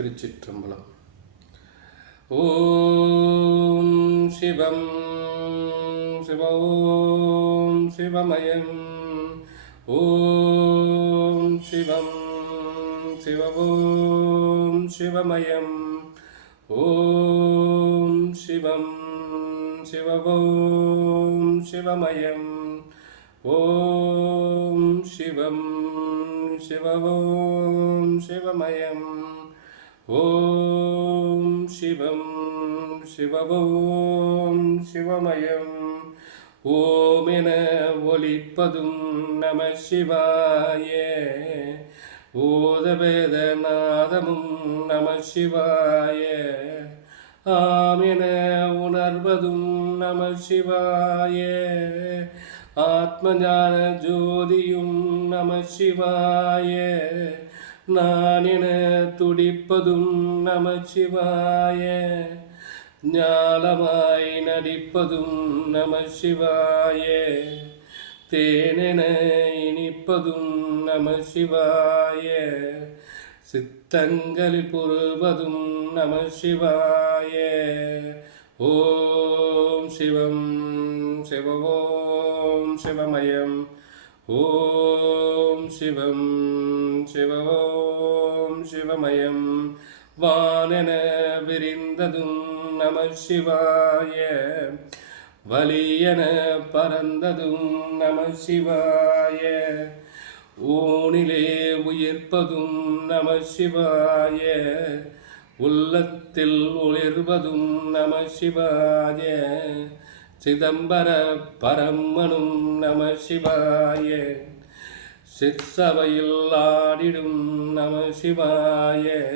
திருச்சிற்றம்பலம். ஓம் சிவம் சிவோம் சிவமயம். ஓம் சிவம் சிவோம் சிவமயம். ஓம் சிவம் சிவோம் சிவமயம். ஓம் சிவம் சிவோம் சிவமயம். ஓம் சிவம் சிவோம் சிவமயம். ஓம் என ஒலிப்பதும் நம சிவாய. ஓத வேத நாதமும் நம சிவாய. ஆம் என உணர்வதும் நம சிவாய. ஆத்மஞான ஜோதியும் நம சிவாய. நான் என துடிப்பதும் நம சிவாய. ஞாலமாய் நடிப்பதும் நம சிவாய. தேனென இனிப்பதும் நம சிவாய. சித்தங்களில் பொறுவதும் நம சிவாய. ஓம் சிவம் சிவோம் சிவமயம். ஓம் சிவம் சிவோம் சிவமயம். வானென விரிந்ததும் நம சிவாய. வலியென பறந்ததும் நம சிவாய. ஊனிலே உயிர்ப்பதும் நம சிவாய. உள்ளத்தில் ஒளிர்வதும் நம சிவாய. சிதம்பர பரமனும் நம சிவாய. சிற்சபையில் ஆடிடும் நம சிவாய.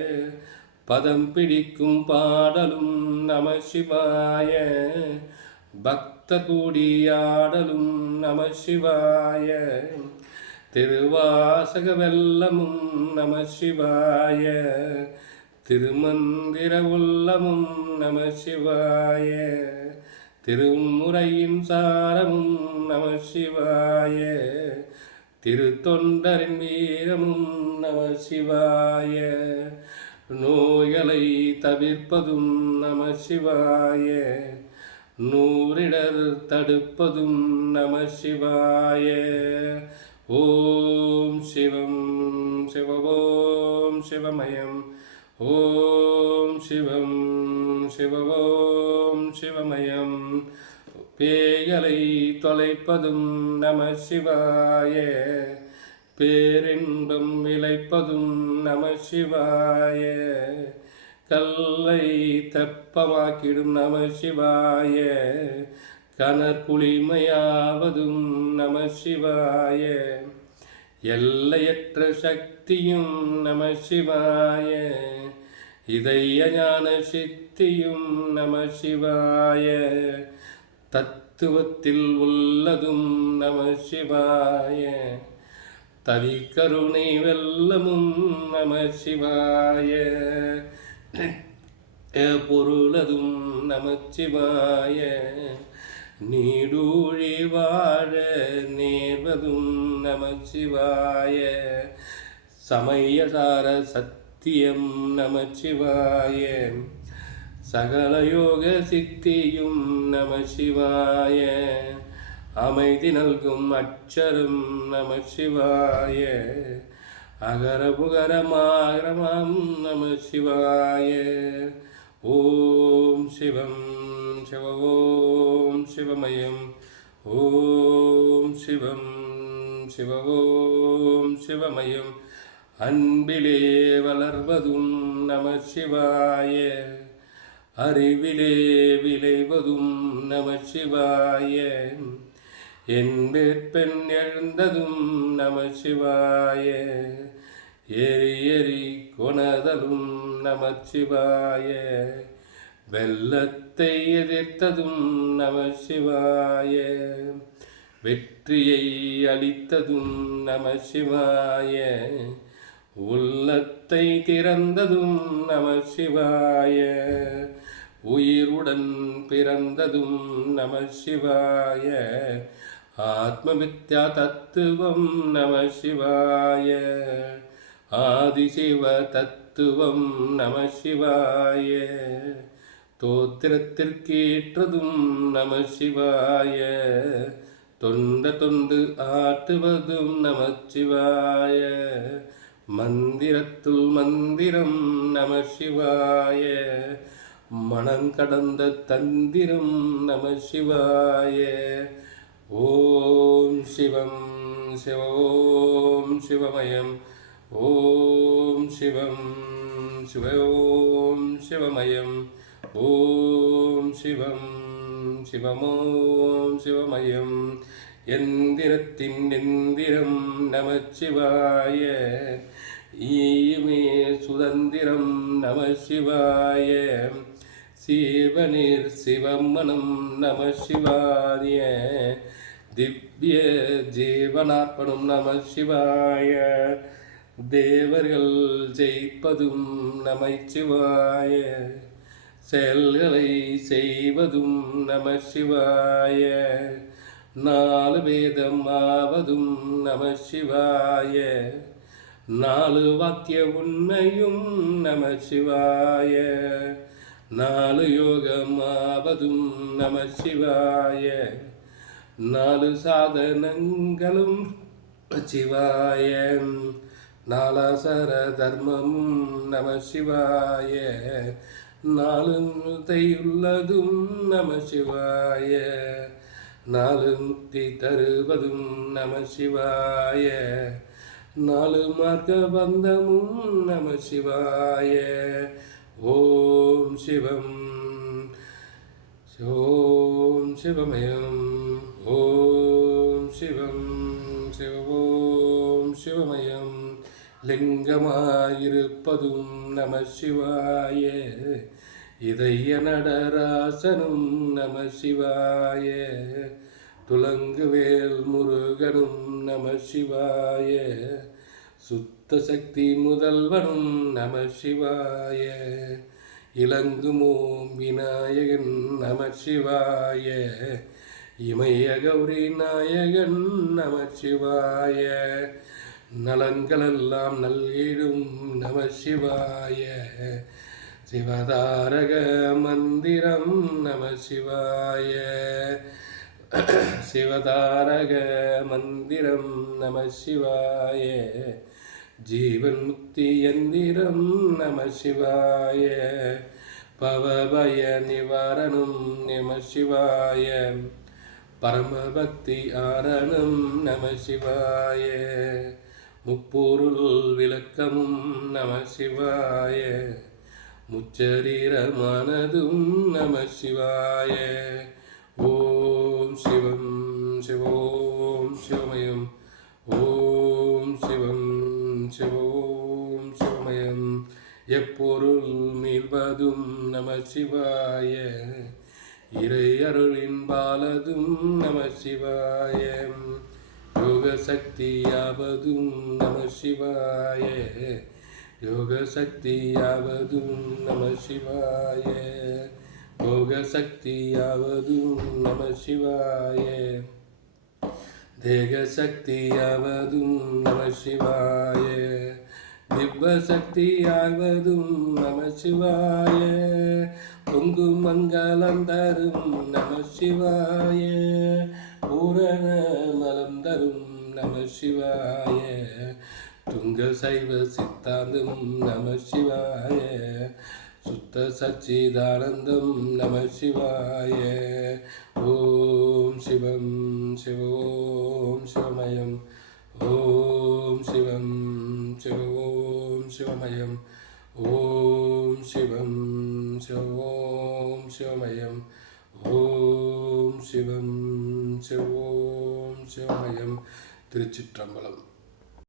பதம் பிடிக்கும் பாடலும் நம சிவாய. பக்த கூடியாடலும் நம சிவாய. திருவாசக வெல்லமும் நம சிவாய. திருமந்திர உள்ளமும் நம சிவாய. திருமுறையின் சாரமும் நம சிவாய. திருத்தொண்டரின் வீரமும் நம சிவாய. நோய்களை தவிர்ப்பதும் நம சிவாய. நூறிடர் தடுப்பதும் நம சிவாய. ஓம் சிவம் சிவோம் சிவமயம். ஓம் சிவம் சிவோம் சிவமயம். பேய்களை தொலைப்பதும் நம சிவாய. பேரின்பம் விளைப்பதும் நம சிவாய. கல்லை தெப்பமாக்கிடும் நம சிவாய. கனற்குளிமையாவதும் நம சிவாய. எல்லையற்ற சக்தியும் நம சிவாய. இதய ஞான சித்தியும் நம சிவாய. தத்துவத்தில் உள்ளதும் நம சிவாய. தவிக்கருணை வெல்லமும் நம சிவாய. பொருளதும் நம சிவாய. நீடூழி வாழ நேர்வதும் நம சிவாய. சமயசார சத்தியம் நம சிவாய. சகலயோக சித்தியும் நம சிவாய. அமைதி நல்கும் அச்சரும் நம சிவாய. அகரபுகரமாகரமாம் நம சிவாய. ஓம் சிவம் சிவோம் சிவமயம். ஓம் சிவம் சிவோம் சிவமயம். அன்பிலே வளர்வதும் நம சிவாய. அறிவிலே விளைவதும் நம சிவாய. என்பெண் எழுந்ததும் நம சிவாய. எரி எரி கொணதலும் நம சிவாய. வெள்ளத்தை எதிர்த்ததும் நம சிவாய. வெற்றியை அளித்ததும் நம சிவாய. உள்ளத்தை திறந்ததும் நம சிவாய. உயிருடன் பிறந்ததும் நம சிவாய. ஆத்மவித்யா தத்துவம் நம சிவாய. ஆதிசிவ தத்துவம் தத்துவம் நம சிவாய. தோத்திரத்திற்கேற்றதும் நம சிவாய. தொண்டு ஆட்டுவதும் நமச்சிவாய. மந்திரத்துள் மந்திரம் நமசிவாய. மனம் கடந்த தந்திரம் நமசிவாய. ஓம் சிவம் சிவோம் சிவமயம். ஓம் சிவம் சிவோம் சிவமயம். ஓம் சிவம் சிவமோம் சிவமயம். எந்திரத்தின் எந்திரம் நமச்சிவாய. ஈயுமே சுதந்திரம் நமசிவாய. சிவநீர் சிவமனம் நமசிவாய. திவ்ய ஜீவனார்ப்பணம் நமசிவாய. தேவர்கள் ஜெயிப்பதும் நமச்சிவாய. செயல்களை செய்வதும் நமசிவாய. 4 வேதம் ஆவதும் நமசிவாய. 4 வாக்கிய உண்மையும் நமசிவாய. 4 யோகம் ஆவதும் நமசிவாய. 4 சாதனங்களும் சிவாய. 4 அசர தர்மமும் நமசிவாய. 4 முத்தையுள்ளதும் நமசிவாய. 4 முக்தி தருவதும் நமசிவாய. 4 மார்க்க பந்தமும் நமசிவாய. ஓம் சிவம் ஓம் சிவமயம். ஓம் சிவம் சிவோம் சிவமயம். லிங்கமாயிருப்பதும் நமசிவாய. இதய நடராசனும் நமசிவாய. துலங்குவேல் முருகனும் நமசிவாய. சுத்த சக்தி முதல்வனும் நமசிவாய. இலங்குமோம் விநாயகன் நமசிவாய. இமய கௌரி நாயகன் நமசிவாய. நலங்களெல்லாம் நல்கிடும் நமசிவாய. சிவதாரக மந்திரம் நமசிவாய. சிவதாரக மந்திரம் நமசிவாய. ஜீவன் முக்தி எந்திரம் நமசிவாய. பவபய நிவாரணம் நமசிவாய. பரமபக்தி ஆரணம் நமசிவாய. முப்பொருள் விளக்கமும் நமசிவாய. முச்சரீரமானதும் நமசிவாய. ஓம் சிவம் சிவோம் சிவமயம். ஓம் சிவம் சிவோம் சிவமயம். எப்பொருள் மீள்வதும் நமசிவாய. இறை அருளின் பாலதும் நமசிவாய. யோக சக்தியாவதும் நமசிவாய. யோக சக்தியாவதும் நமசிவாய. யோக சக்தியாவதும் நமசிவாய. தேக சக்தியாவதும் நமசிவாய. திவ்வ சக்தியாவதும் நமசிவாய. பொங்கு மங்களம் தரும் நமசிவாய. பூரண மலம் தரும் நமசிவாய. துங்க சைவ சித்தாந்தம் நமசிவாய. சுத்த சச்சிதானந்தம் நமசிவாய. ஓம் சிவம் சிவோம் சிவமயம். ஓம் சிவம் சிவோம் சிவமயம். ஓம் சிவம் சிவோம் சிவமயம். ஓம் சிவம் சிவோம் சிவமயம். திருச்சிற்றம்பலம்.